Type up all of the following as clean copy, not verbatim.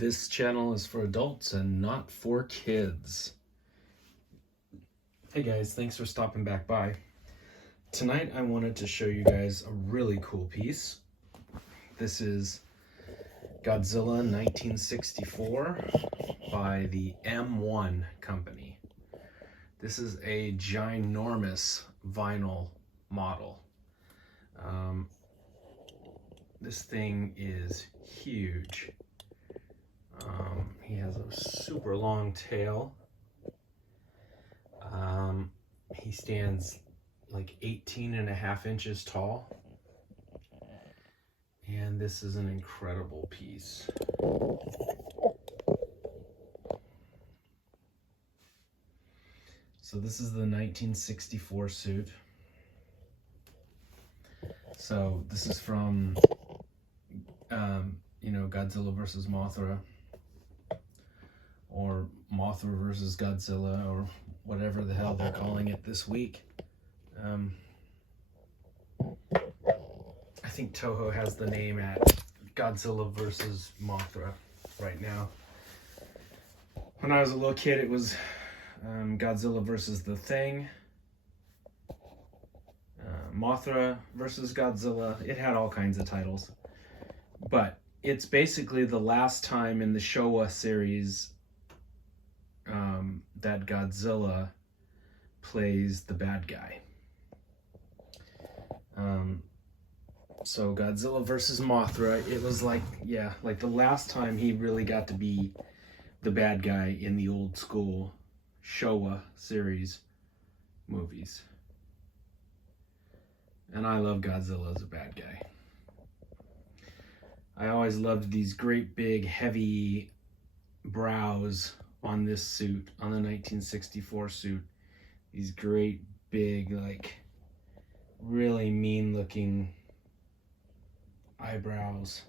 This channel is for adults and not for kids. Hey guys, thanks for stopping back by. Tonight I wanted to show you guys a really cool piece. This is Godzilla 1964 by the M1 company. This is a ginormous vinyl model. This thing is huge. He has a super long tail. He stands like 18.5 inches tall. And this is an incredible piece. So this is the 1964 suit. So this is from, Godzilla versus Mothra, or Mothra versus Godzilla, or whatever the hell they're calling it this week. I think Toho has the name at Godzilla versus Mothra right now. When I was a little kid, it was Godzilla versus the Thing, Mothra versus Godzilla. It had all kinds of titles, but it's basically the last time in the Showa series that Godzilla plays the bad guy. So Godzilla versus Mothra, it was like the last time he really got to be the bad guy in the old school Showa series movies. And I love Godzilla as a bad guy. I always loved these great big heavy brows on this suit, on the 1964 suit. These great big, like, really mean looking eyebrows.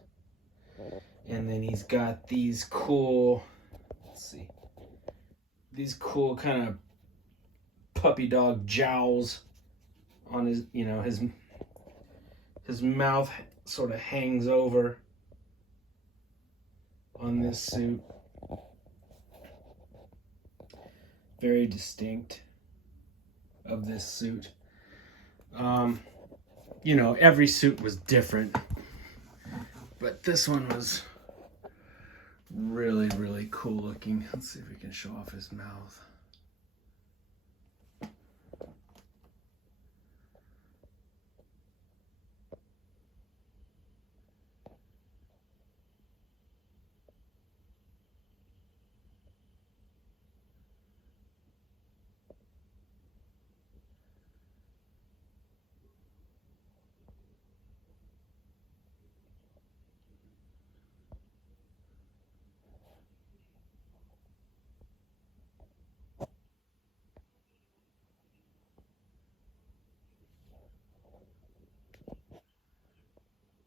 And then he's got these cool, these cool kind of puppy dog jowls on his, his mouth sort of hangs over on this suit. Very distinct of this suit. Every suit was different, but this one was really, really cool looking. Let's see if we can show off his mouth.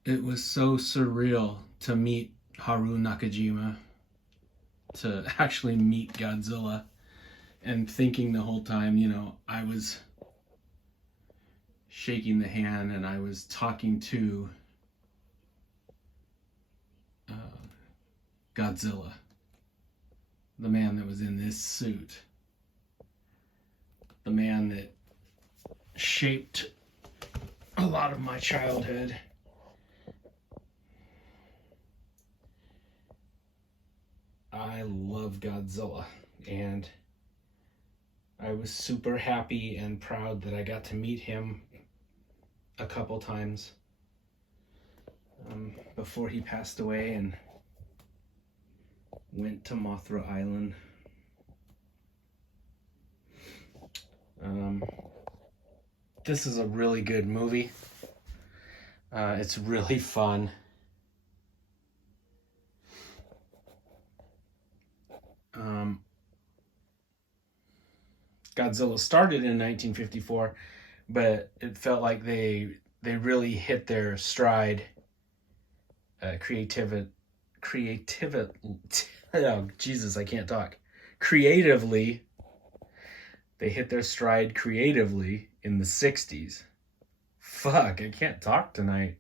It was so surreal to meet Haru Nakajima, to actually meet Godzilla, and thinking the whole time, I was shaking the hand and I was talking to Godzilla, the man that was in this suit, the man that shaped a lot of my childhood. I love Godzilla, and I was super happy and proud that I got to meet him a couple times before he passed away and went to Mothra Island. This is a really good movie. It's really fun. Godzilla started in 1954, but it felt like they really hit their stride creatively. Oh, Jesus, I can't talk. Creatively, they hit their stride creatively in the 60s. Fuck, I can't talk tonight.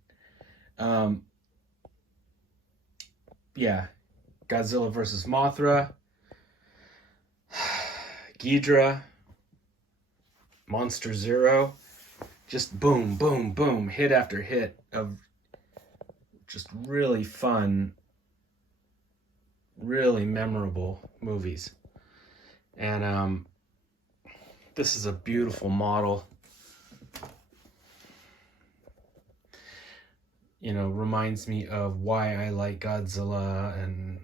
Yeah, Godzilla versus Mothra, Ghidra, Monster Zero. Just boom, boom, boom, hit after hit of just really fun, really memorable movies. And this is a beautiful model. You know, reminds me of why I like Godzilla and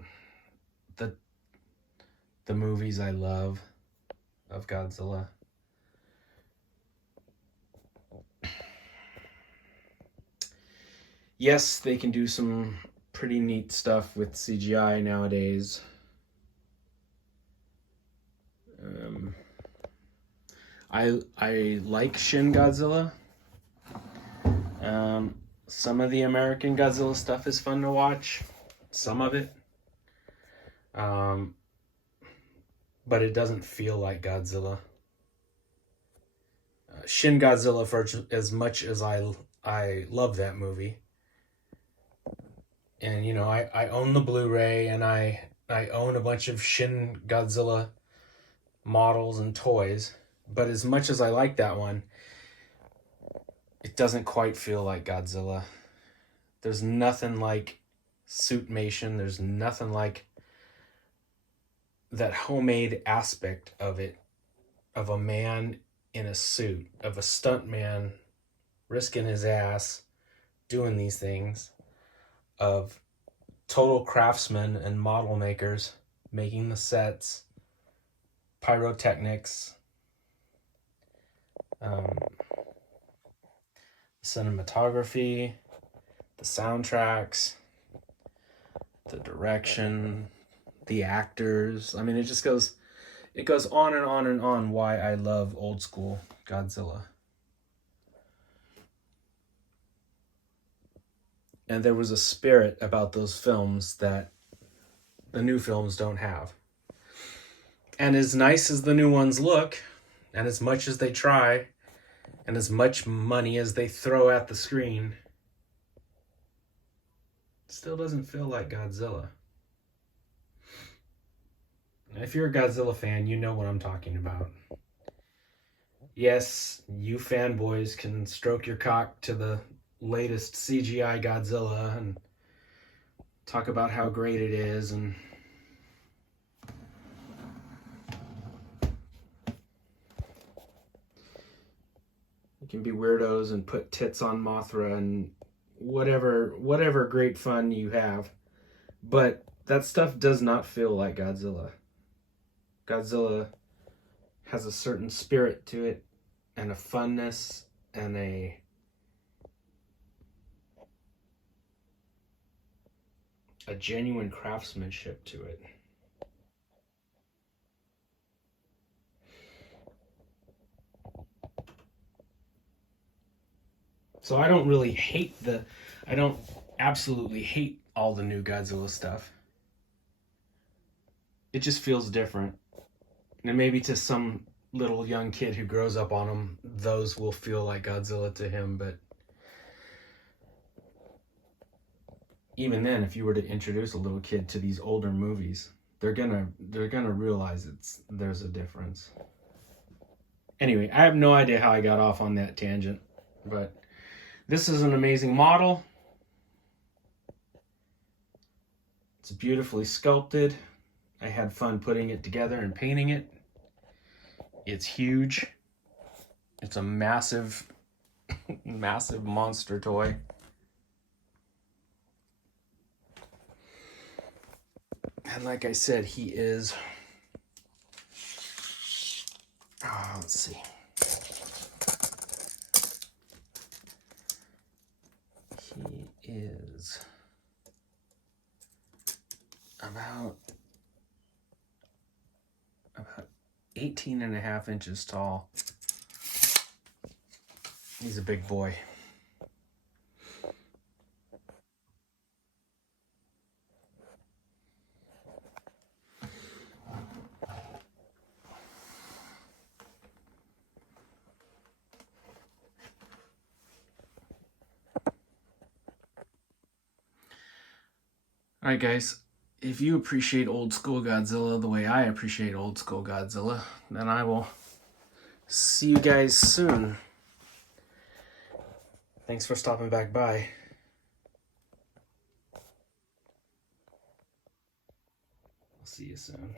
the movies I love of Godzilla. Yes, they can do some pretty neat stuff with CGI nowadays. I like Shin Godzilla. Some of the American Godzilla stuff is fun to watch. Some of it. But it doesn't feel like Godzilla. Shin Godzilla, for as much as I love that movie. And, you know, I own the Blu-ray, and I own a bunch of Shin Godzilla models and toys. But as much as I like that one, it doesn't quite feel like Godzilla. There's nothing like suitmation. There's nothing like that homemade aspect of it, of a man in a suit, of a stunt man risking his ass doing these things, of total craftsmen and model makers making the sets, pyrotechnics, cinematography, the soundtracks, the direction, the actors. I mean, it goes on and on and on why I love old school Godzilla. And there was a spirit about those films that the new films don't have. And as nice as the new ones look, and as much as they try, and as much money as they throw at the screen, it still doesn't feel like Godzilla. If you're a Godzilla fan, you know what I'm talking about. Yes, you fanboys can stroke your cock to the latest CGI Godzilla and talk about how great it is, and you can be weirdos and put tits on Mothra and whatever great fun you have. But that stuff does not feel like Godzilla. Godzilla has a certain spirit to it, and a funness, and a genuine craftsmanship to it. So I don't absolutely hate all the new Godzilla stuff. It just feels different. And maybe to some little young kid who grows up on them, those will feel like Godzilla to him. But even then, if you were to introduce a little kid to these older movies, they're gonna realize there's a difference. Anyway, I have no idea how I got off on that tangent, but this is an amazing model. It's beautifully sculpted. I had fun putting it together and painting it. It's huge. It's a massive, massive monster toy. And like I said, he is... let's see. He is about 18 and a half inches tall. He's a big boy. All right, guys. if you appreciate old school Godzilla the way I appreciate old school Godzilla, then I will see you guys soon. Thanks for stopping back by. I'll see you soon.